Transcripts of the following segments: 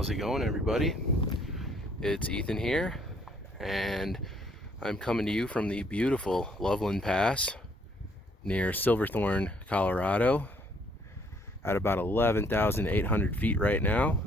How's it going, everybody? It's Ethan here, and I'm coming to you from the beautiful Loveland Pass near Silverthorne, Colorado, at about 11,800 feet right now.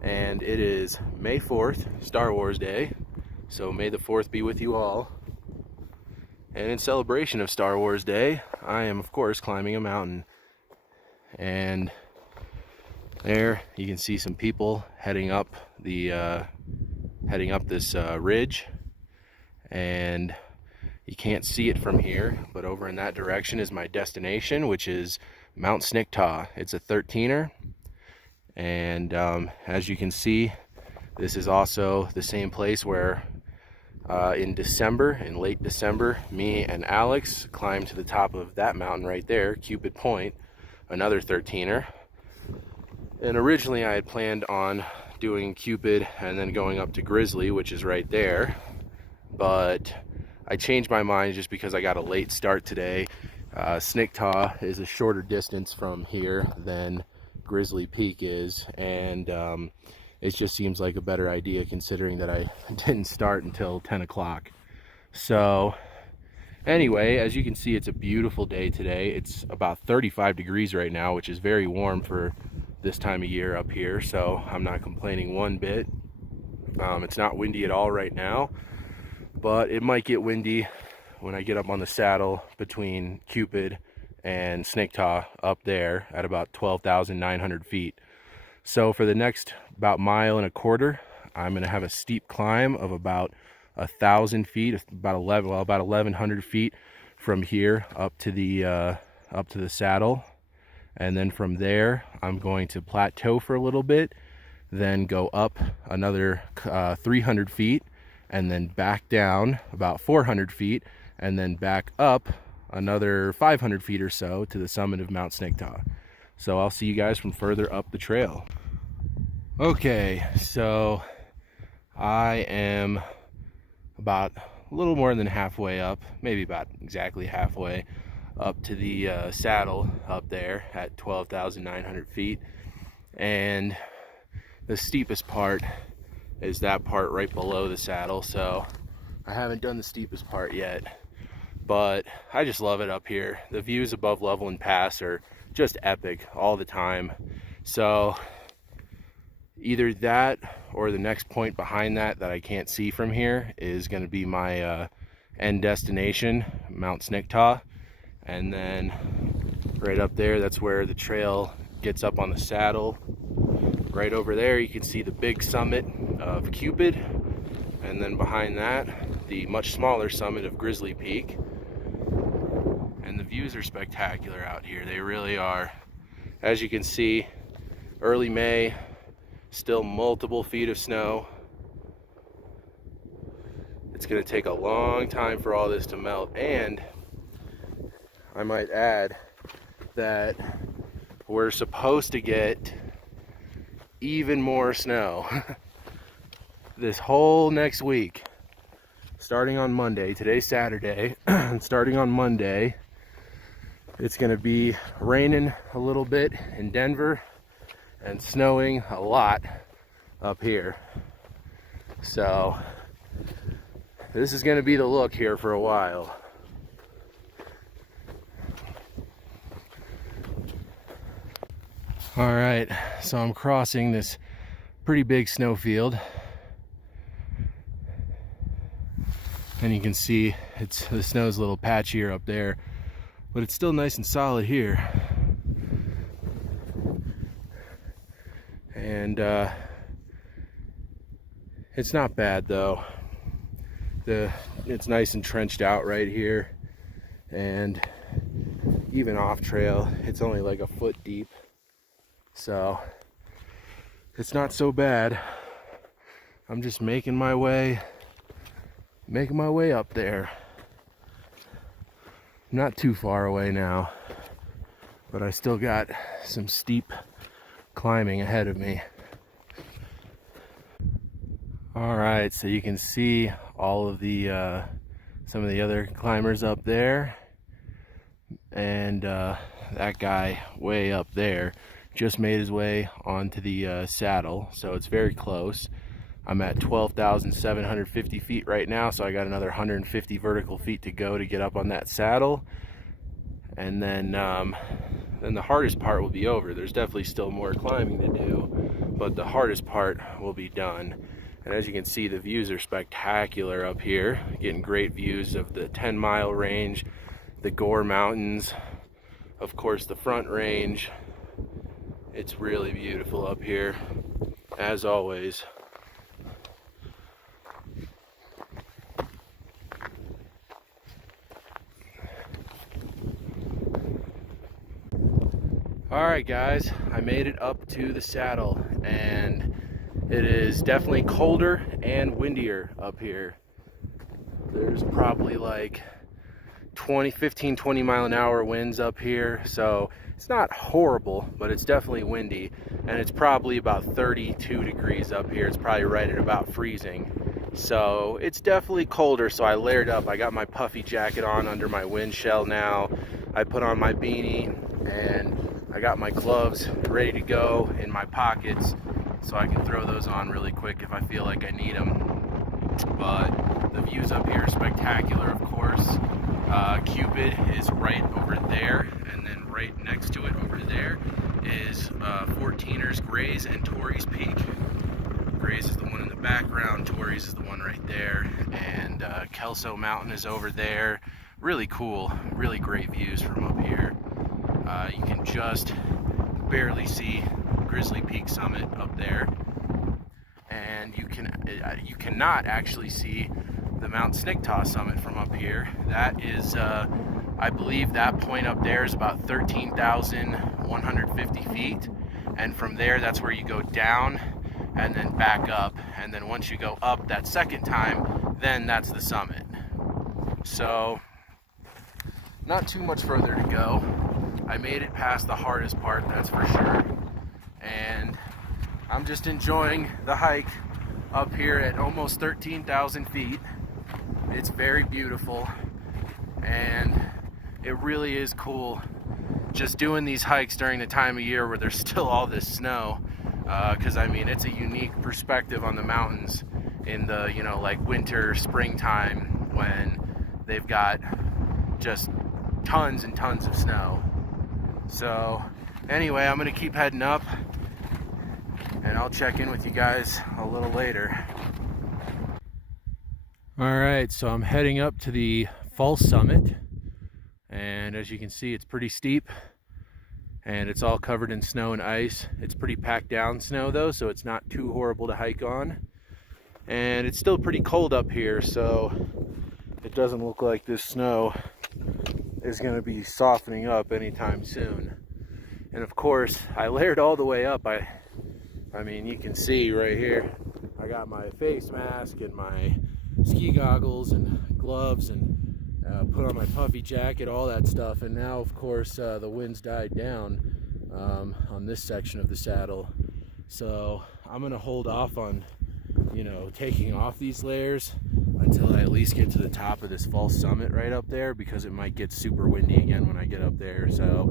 And it is May 4th, Star Wars Day, so may the 4th be with you all. And in celebration of Star Wars Day, I am of course climbing a mountain. And there you can see some people heading up this ridge, and you can't see it from here, but over in that direction is my destination, which is Mount Sniktau. It's a 13er, and as you can see, this is also the same place where in late December, me and Alex climbed to the top of that mountain right there, Cupid Point, another 13er. And originally I had planned on doing Cupid and then going up to Grizzly, which is right there, but I changed my mind just because I got a late start today. Sniktau is a shorter distance from here than Grizzly Peak is, and it just seems like a better idea considering that I didn't start until 10 o'clock. So anyway, as you can see, it's a beautiful day today. It's about 35 degrees right now, which is very warm for this time of year up here, so I'm not complaining one bit. It's not windy at all right now, but it might get windy when I get up on the saddle between Cupid and Sniktau up there at about 12,900 feet. So for the next about 1.25 miles, I'm going to have a steep climb of about 1,000 feet, about 1,100 feet from here up to the saddle. And then from there, I'm going to plateau for a little bit, then go up another 300 feet, and then back down about 400 feet, and then back up another 500 feet or so to the summit of Mount Sniktau. So I'll see you guys from further up the trail. Okay, so I am about a little more than halfway up, maybe about exactly halfway up to the saddle up there at 12,900 feet, and the steepest part is that part right below the saddle. So I haven't done the steepest part yet, but I just love it up here. The views above Loveland Pass are just epic all the time. So either that or the next point behind that I can't see from here is going to be my end destination, Mount Sniktau. And then right up there, that's where the trail gets up on the saddle. Right over there, you can see the big summit of Cupid. And then behind that, the much smaller summit of Grizzly Peak. And the views are spectacular out here. They really are. As you can see, early May, still multiple feet of snow. It's going to take a long time for all this to melt, and I might add that we're supposed to get even more snow this whole next week, starting on Monday. Today's Saturday, and starting on Monday, it's going to be raining a little bit in Denver and snowing a lot up here. So this is going to be the look here for a while. All right, so I'm crossing this pretty big snowfield, and you can see the snow's a little patchier up there, but it's still nice and solid here. And it's not bad though. It's nice and trenched out right here, and even off trail, it's only like a foot deep. So it's not so bad. I'm just making my way up there. I'm not too far away now, but I still got some steep climbing ahead of me. All right, so you can see all of the some of the other climbers up there, and that guy way up there just made his way onto the saddle, so it's very close. I'm at 12,750 feet right now, so I got another 150 vertical feet to go to get up on that saddle. And then the hardest part will be over. There's definitely still more climbing to do, but the hardest part will be done. And as you can see, the views are spectacular up here. Getting great views of the 10-mile range, the Gore Mountains, of course the Front Range. It's really beautiful up here, as always. Alright guys, I made it up to the saddle, and it is definitely colder and windier up here. There's probably like 15, 20 mile an hour winds up here, so it's not horrible, but it's definitely windy, and it's probably about 32 degrees up here. It's probably right at about freezing. So it's definitely colder, so I layered up. I got my puffy jacket on under my wind shell now. I put on my beanie, and I got my gloves ready to go in my pockets, so I can throw those on really quick if I feel like I need them. But the views up here are spectacular, of course. Cupid is right over there, and then right next to it over there is 14ers, Grays, and Torrey's Peak. Grays is the one in the background, Torrey's is the one right there, and Kelso Mountain is over there. Really cool, really great views from up here. You can just barely see Grizzly Peak summit up there, and you cannot actually see the Mount Sniktau summit from up here. That is, I believe that point up there is about 13,150 feet, and from there that's where you go down and then back up, and then once you go up that second time, then that's the summit. So not too much further to go. I made it past the hardest part, that's for sure, and I'm just enjoying the hike up here at almost 13,000 feet. It's very beautiful, and it really is cool just doing these hikes during the time of year where there's still all this snow, because I mean it's a unique perspective on the mountains in the, you know, like winter, springtime, when they've got just tons and tons of snow. So anyway, I'm gonna keep heading up, and I'll check in with you guys a little later. Alright, so I'm heading up to the false summit, and as you can see it's pretty steep and it's all covered in snow and ice. It's pretty packed down snow though, so it's not too horrible to hike on, and it's still pretty cold up here, so it doesn't look like this snow is going to be softening up anytime soon. And of course I layered all the way up. I mean, you can see right here I got my face mask and my ski goggles and gloves, and put on my puffy jacket, all that stuff. And now of course the wind's died down on this section of the saddle, so I'm gonna hold off on, you know, taking off these layers until I at least get to the top of this false summit right up there, because it might get super windy again when I get up there. So,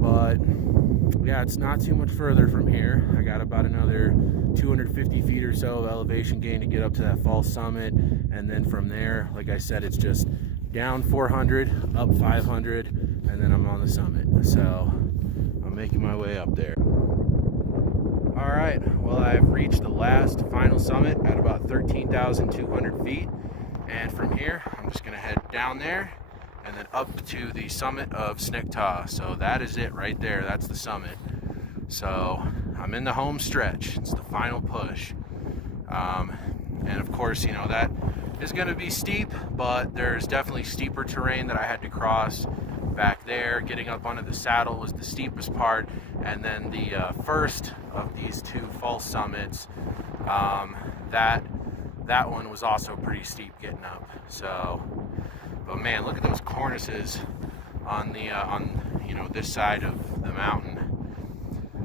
but yeah, it's not too much further from here. I got about another 250 feet or so of elevation gain to get up to that false summit, and then from there, like I said, it's just down 400, up 500, and then I'm on the summit. So I'm making my way up there. Alright, well, I've reached the last final summit at about 13,200 feet, and from here I'm just going to head down there and then up to the summit of Sniktau. So that is it right there, that's the summit. So I'm in the home stretch, it's the final push. And of course, you know, that is going to be steep, but there's definitely steeper terrain that I had to cross back there. Getting up onto the saddle was the steepest part, and then the first of these two false summits, that one was also pretty steep getting up. So, but man, look at those cornices on the you know, this side of the mountain.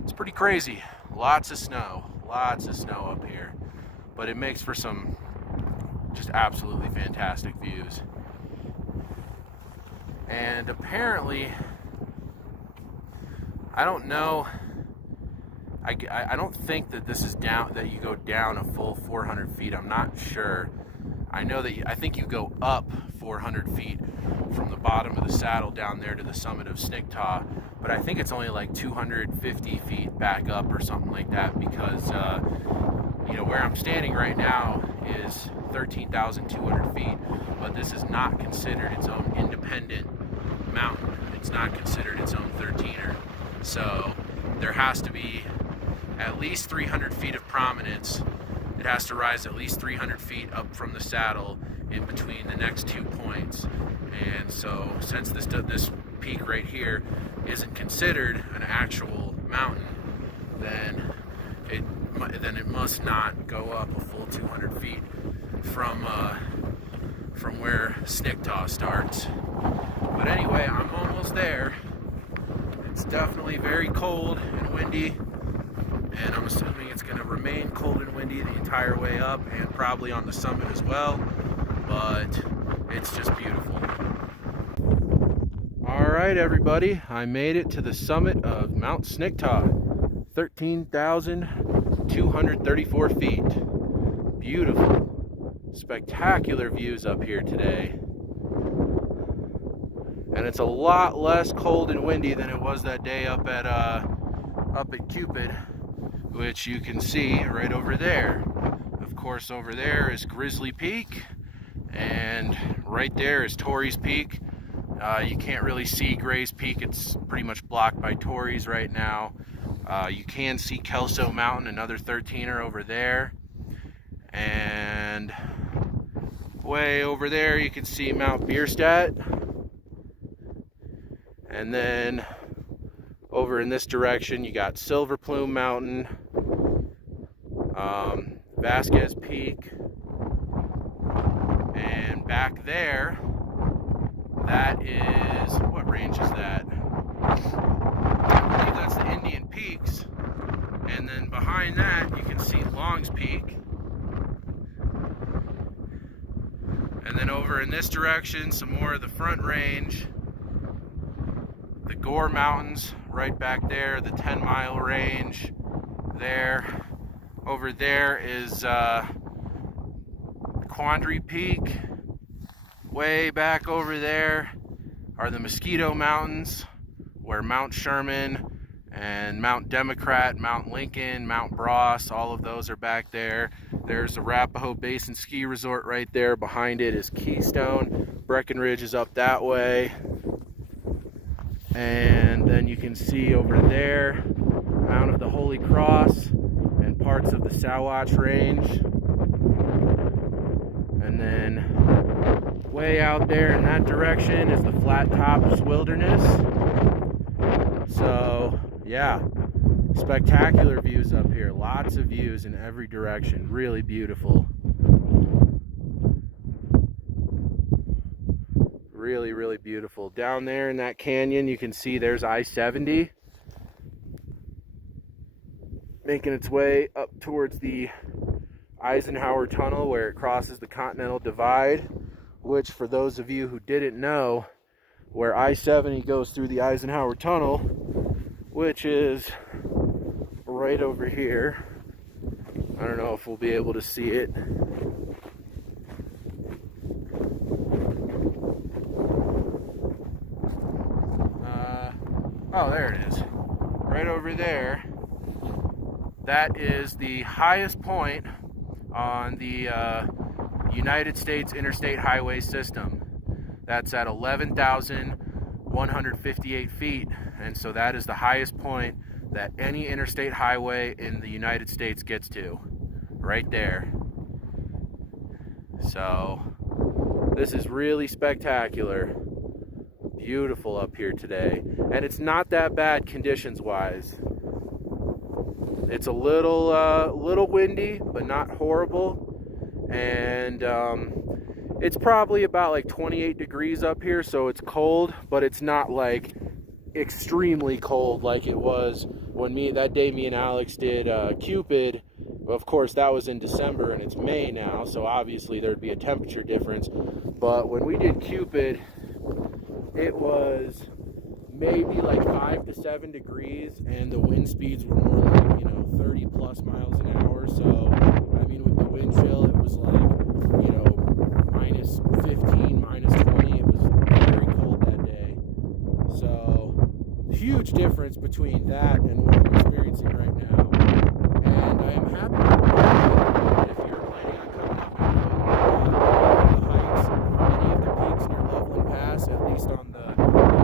It's pretty crazy. Lots of snow up here, but it makes for some just absolutely fantastic views. And apparently, I don't know. I don't think that this is down, that you go down a full 400 feet. I'm not sure. I know that I think you go up 400 feet from the bottom of the saddle down there to the summit of Sniktau, but I think it's only like 250 feet back up or something like that, because you know, where I'm standing right now is 13,200 feet, but this is not considered its own independent mountain. It's not considered its own 13er. So there has to be at least 300 feet of prominence. It has to rise at least 300 feet up from the saddle in between the next 2 points. And so since this peak right here isn't considered an actual mountain, then it must not go up a full 200 feet from where Sniktau starts. But anyway, I'm almost there. It's definitely very cold and windy, and I'm assuming it's going to remain cold and windy the entire way up, and probably on the summit as well, but it's just beautiful. Alright everybody, I made it to the summit of Mount Sniktau, 13,234 feet. Beautiful, spectacular views up here today. And it's a lot less cold and windy than it was that day up at Cupid, which you can see right over there. Of course, over there is Grizzly Peak, and right there is Torrey's Peak. You can't really see Gray's Peak; it's pretty much blocked by Torrey's right now. You can see Kelso Mountain, another 13er over there, and way over there you can see Mount Bierstadt. And then over in this direction, you got Silver Plume Mountain, Vasquez Peak, and back there, that is, what range is that? I believe that's the Indian Peaks. And then behind that, you can see Long's Peak. And then over in this direction, some more of the Front Range. The Gore Mountains right back there, the 10-mile range there. Over there is Quandary Peak. Way back over there are the Mosquito Mountains, where Mount Sherman and Mount Democrat, Mount Lincoln, Mount Bross, all of those are back there. There's the Arapahoe Basin Ski Resort right there. Behind it is Keystone. Breckenridge is up that way. And then you can see over there Mount of the Holy Cross and parts of the Sawatch Range. And then way out there in that direction is the Flat Tops Wilderness. So yeah, spectacular views up here. Lots of views in every direction. Really beautiful. Really, really beautiful. Down there in that canyon, you can see there's I-70 making its way up towards the Eisenhower Tunnel, where it crosses the Continental Divide, which, for those of you who didn't know, where I-70 goes through the Eisenhower Tunnel, which is right over here. I don't know if we'll be able to see it. Oh, there it is. Right over there. That is the highest point on the United States Interstate Highway System. That's at 11,158 feet. And so that is the highest point that any interstate highway in the United States gets to. Right there. So this is really spectacular. Beautiful up here today, and it's not that bad conditions wise. It's a little windy, but not horrible, and it's probably about like 28 degrees up here, so it's cold, but it's not like extremely cold like it was when that day me and Alex did Cupid. Of course, that was in December, and it's May now, so obviously there'd be a temperature difference. But when we did Cupid, it was maybe like 5 to 7 degrees, and the wind speeds were more like, 30 plus miles an hour. So I mean, with the wind chill, it was like, minus 15, minus 20. It was very cold that day. So huge difference between that and what I'm experiencing right now. And I am happy to report that if you're planning on coming up and doing the hikes, any of the peaks near Loveland Pass, at least on the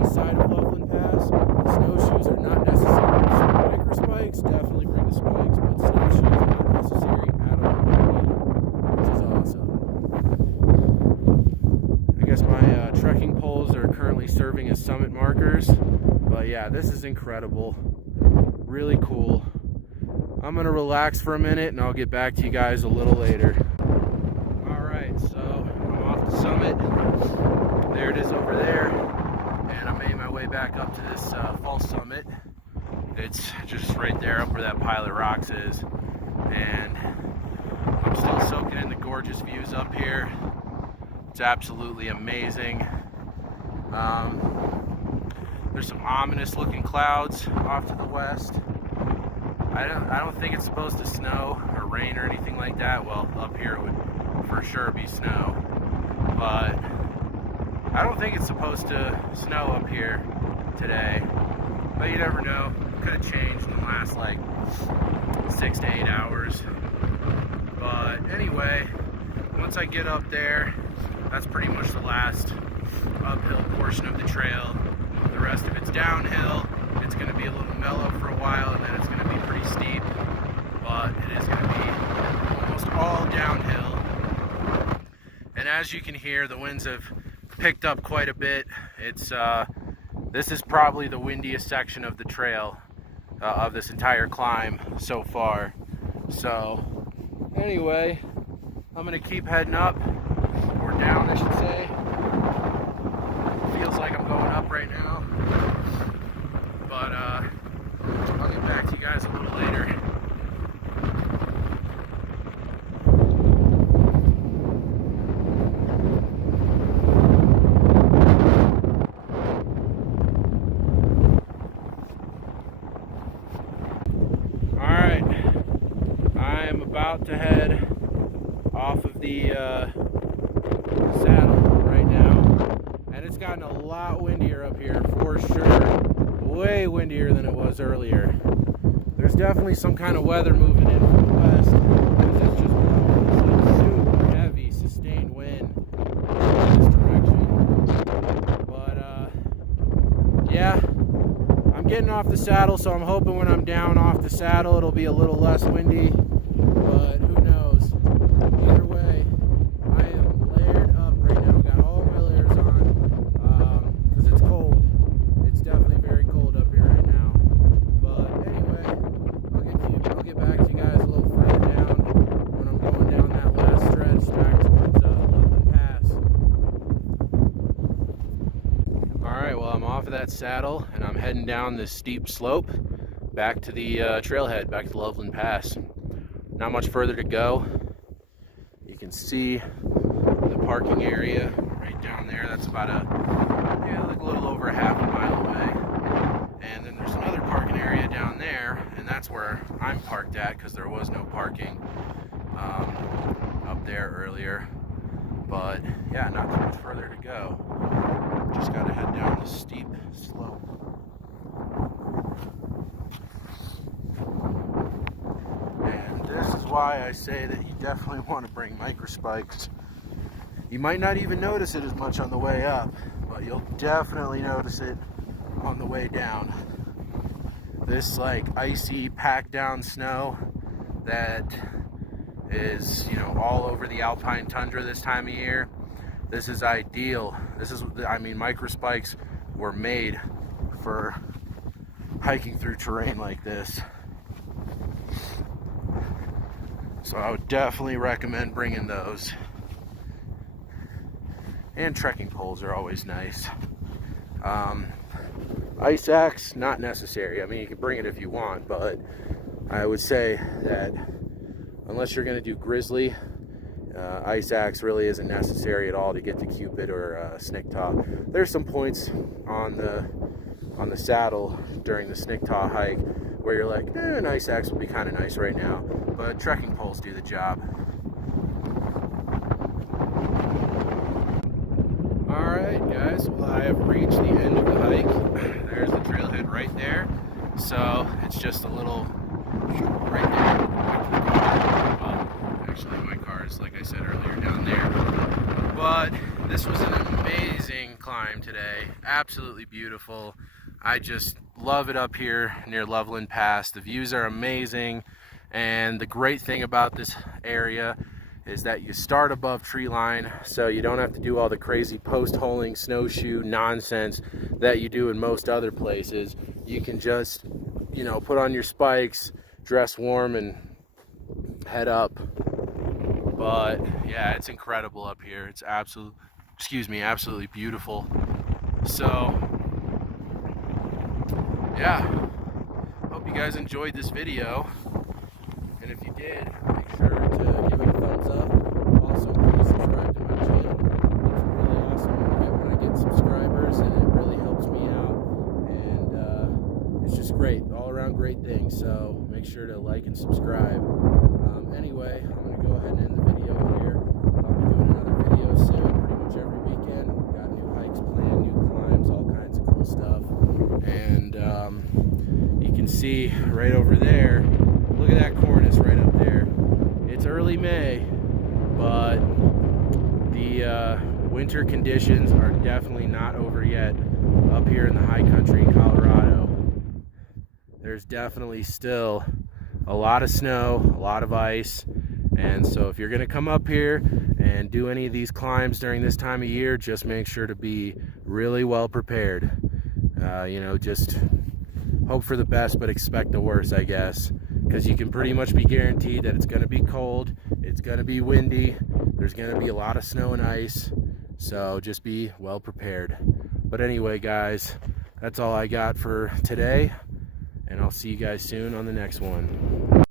east side of Loveland Pass, snowshoes are not necessary. So micro spikes, definitely bring the spikes, but snowshoes not necessary at all, which is awesome. I guess my trekking poles are currently serving as summit markers, but yeah, this is incredible, really cool. I'm gonna relax for a minute and I'll get back to you guys a little later. Alright, so I'm off the summit. There it is over there, and I made my way back up to this false summit. It's just right there up where that pile of rocks is, and I'm still soaking in the gorgeous views up here. It's absolutely amazing. There's some ominous looking clouds off to the west. I don't think it's supposed to snow or rain or anything like that. Well, up here it would for sure be snow, but I don't think it's supposed to snow up here today. But you never know. It could have changed in the last like 6 to 8 hours. But anyway, once I get up there, that's pretty much the last uphill portion of the trail. The rest of it's downhill. It's going to be a little mellow for a while, and then it's going to be pretty steep, but it is going to be almost all downhill. And as you can hear, the winds have picked up quite a bit. This is probably the windiest section of the trail, of this entire climb so far. So anyway, I'm going to keep heading up, or down I should say. Feels like I'm going up right now. But I'll get back to you guys a little later. Alright, I am about to head off of the saddle right now, and it's gotten a lot windier up here for sure. Way windier than it was earlier. There's definitely some kind of weather moving in from the west, because it's just blowing this like super heavy sustained wind in this direction. But yeah, I'm getting off the saddle, so I'm hoping when I'm down off the saddle it'll be a little less windy, but who knows. Either way, I am layered up right now. Got all my layers on, because it's cold. It's definitely very cold up here right now. But anyway, I'll get back to you guys a little further down when I'm going down that last stretch back towards Loveland Pass. Alright, well, I'm off of that saddle and I'm heading down this steep slope back to the trailhead, back to Loveland Pass. Not much further to go. You can see the parking area right down there. That's about like a little over a half a mile away. And then there's another parking area down there, and that's where I'm parked at, because there was no parking up there earlier. But yeah, not too much further to go. Just gotta head down the steep slope. And this is why I say that you definitely want to bring micro spikes. You might not even notice it as much on the way up, but you'll definitely notice it on the way down. This like icy packed down snow that is, all over the alpine tundra this time of year. This is ideal. Micro spikes were made for hiking through terrain like this. So I would definitely recommend bringing those. And trekking poles are always nice. Ice axe, not necessary. I mean, you can bring it if you want, but I would say that unless you're going to do Grizzly, ice axe really isn't necessary at all to get to Cupid or Sniktau. There's some points on the on the saddle during the Sniktau hike, where you're like, an ice axe would be kind of nice right now, but trekking poles do the job. Alright guys, well, I have reached the end of the hike. There's the trailhead right there. So it's just a little right there. Well, actually my car is, like I said earlier, down there. But this was an amazing climb today. Absolutely beautiful. I just love it up here near Loveland Pass. The views are amazing, and the great thing about this area is that you start above tree line, so you don't have to do all the crazy post-holing snowshoe nonsense that you do in most other places. You can just, you know, put on your spikes, dress warm, and head up. But yeah, it's incredible up here. It's absolutely beautiful. So yeah, hope you guys enjoyed this video, and if you did, make sure to give it a thumbs up. Also, please subscribe to my channel. It's really awesome when I get subscribers, and it really helps me out, and it's just great, all around great thing. So make sure to like and subscribe. Anyway, I'm going to go ahead and end the video here. I'll be doing another video soon, pretty much every weekend. Got new hikes planned, new climbs, all kinds of cool stuff. And you can see right over there, look at that cornice right up there. It's early May, but the winter conditions are definitely not over yet up here in the high country in Colorado. There's definitely still a lot of snow, a lot of ice, and so if you're going to come up here and do any of these climbs during this time of year, just make sure to be really well prepared. You know, just hope for the best but expect the worst, I guess, because you can pretty much be guaranteed that it's going to be cold, it's going to be windy, there's going to be a lot of snow and ice, so just be well prepared. But anyway guys, that's all I got for today, and I'll see you guys soon on the next one.